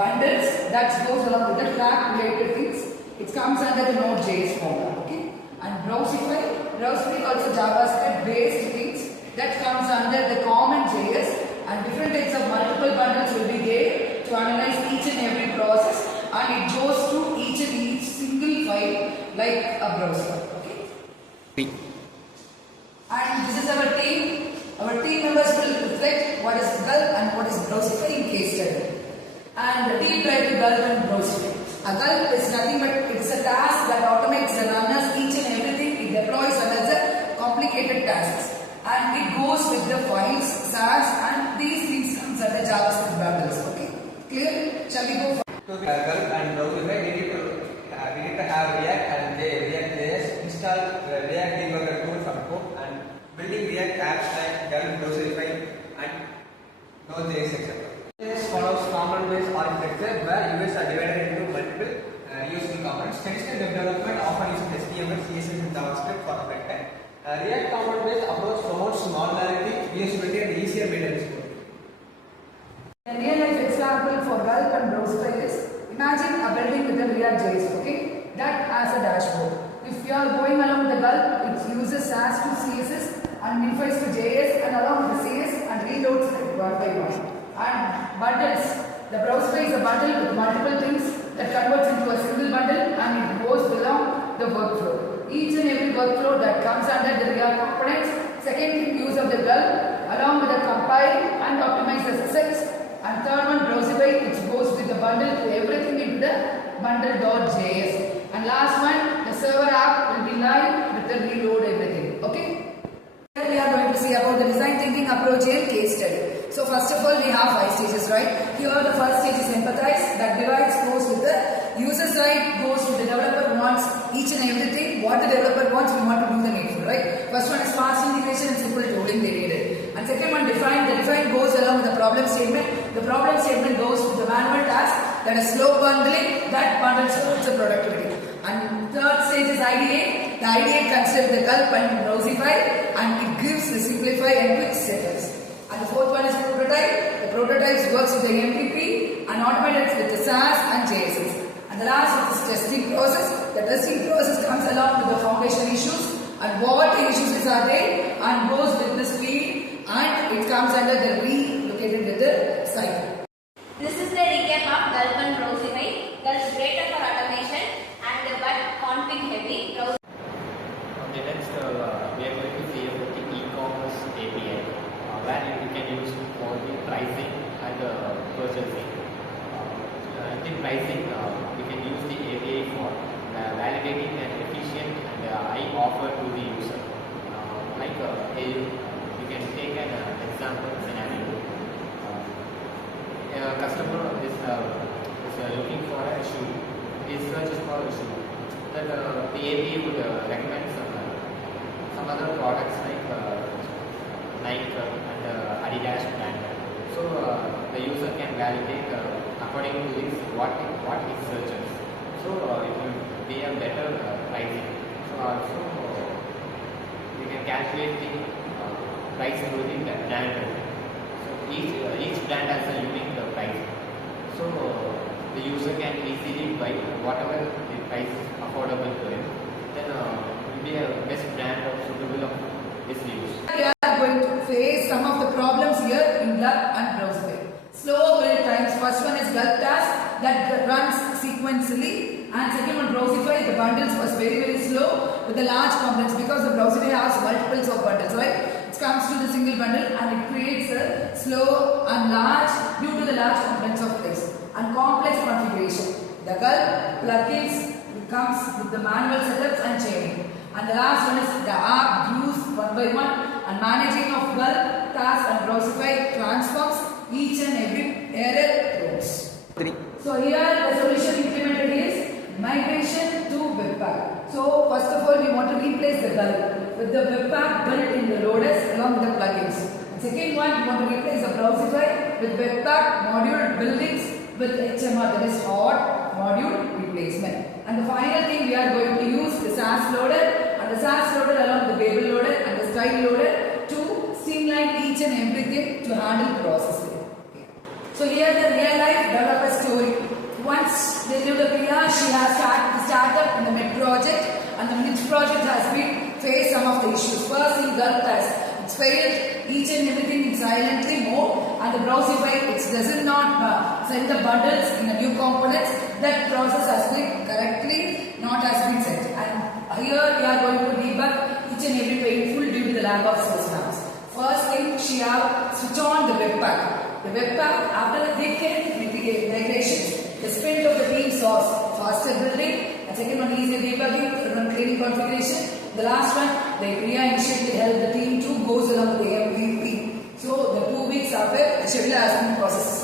bundles that goes along with the track related things. It comes under the Node.js formula. Okay. And Browseify also JavaScript based things that comes under the common JS, and different types of multiple bundles will be there to analyze each and every process, and it goes through each single file like a browser. Okay. And this is our team. Our team members will reflect what is Gulp and what is Browseify in case study. And the team try to Gulp and Browseify. A Gulp is nothing but it's a task that automates the runners each and everything. It deploys another complicated tasks. And it goes with the files, SAS, and these things comes under JavaScript bundles. Okay, clear? Shall we go? To Gulp and Browseify, we need to have React and Reactjs, install React debugger tool from code, and building React apps like Gulp, Browseify, and Node.js, etc. This follows common-based architecture where UIs are divided into multiple reusable components. Traditional web development often uses HTML, CSS, and JavaScript for the front-end. React common-based approach promotes modularity, reusability, and easier maintenance. A real-life example for Gulp and Browseify is, imagine a building with a Reactjs, okay, that has a dashboard. If you are going along with the Gulp, it uses SAS to CSS and minifies to JS, and along with the CS and reloads it one by one. And bundles, the Browseify is a bundle with multiple things that converts into a single bundle, and it goes along the workflow. Each and every workflow that comes under the React components. Second thing, use of the Gulp along with the compile and optimize the systems. And third one, Browseify, which goes with the bundle to everything into the bundle.js. And last one, the server app will be live with the reload everything. Okay? Here we are going to see about the design thinking approach in case study. So first of all, we have 5 stages, right? Here the first stage is empathize. That divides goes with the user side, goes with the developer wants each and everything. What the developer wants, we want to do the needful, right? First one is fast integration and simple tooling they needed. And second one, define. The define goes along with the problem statement. The problem statement goes with the manual task, that is slow bundling, that bundles towards the productivity. And third stage is ideate. The ideate considers the Gulp and Browseify, and it gives the simplify and quick setups. And the fourth one is prototype. The prototypes works with the MVP and automated with the SAS and JSS. And the last is testing process. The testing process comes along with the foundation issues and what the issues are there, and goes with the speed, and it comes under the relocated with the cycle. This is the recap of Gulp and Browseify. Gulp is greater for automation and but config heavy. Okay, next we are going to see about the e-commerce API, where you can use for the pricing and purchasing. In pricing, we can use the API for validating an efficient and high offer to the user. We can take an example scenario. A customer is looking for a shoe. He searches for a shoe. Then the API would recommend some other products like Nike and Adidas brand. So the user can validate according to this what he searches. So it will be a better pricing. So also we can calculate the price through the brand. So each brand has a unique price. So the user can easily buy whatever the price is affordable to him. Then it will be a best brand or suitable of this use. We are going to face some of the problems here in Gulp and Browseify. Slow build times. First one is Gulp task that runs sequentially, and second one Browseify, the bundles was very slow with the large components, because the Browseify has multiples of bundles, right? It comes to the single bundle and it creates a slow and large due to the large components of place and complex configuration. The Gulp plugins comes with the manual setups and chaining. And the last one is the app use one by one, and managing of Gulp, task and Browseify transforms each and every error throws. So here the solution implemented is migration to Webpack. So first of all, we want to replace the Gulp with the Webpack built in the loaders along with the plugins. And second one, we want to replace the Browseify with Webpack module buildings with HMR, that is hot module replacement. And the final thing, we are going to use the SAS loader, and the SAS loader along with the Babel loader and the style loader to streamline each and everything to handle processing. So here the real life developer story. Once they knew the Priya, she has started the startup in the mid project, and the mid project has been faced some of the issues. First in Gulp test, it's failed each and everything in silently mode, and the Browseify, it does not send the bundles in the new components. That process has been correctly not has been set. And here we are going to debug each and every painful due to the lack of source maps. First thing, she have switch on the Webpack. The Webpack, after the weekend migration, the sprint of the team saw faster building, and second one easy debugging, one cleaning configuration. The last one, the Priya initiative helped the team to go along with the MVP. So the 2 weeks after, the schedule has been processed.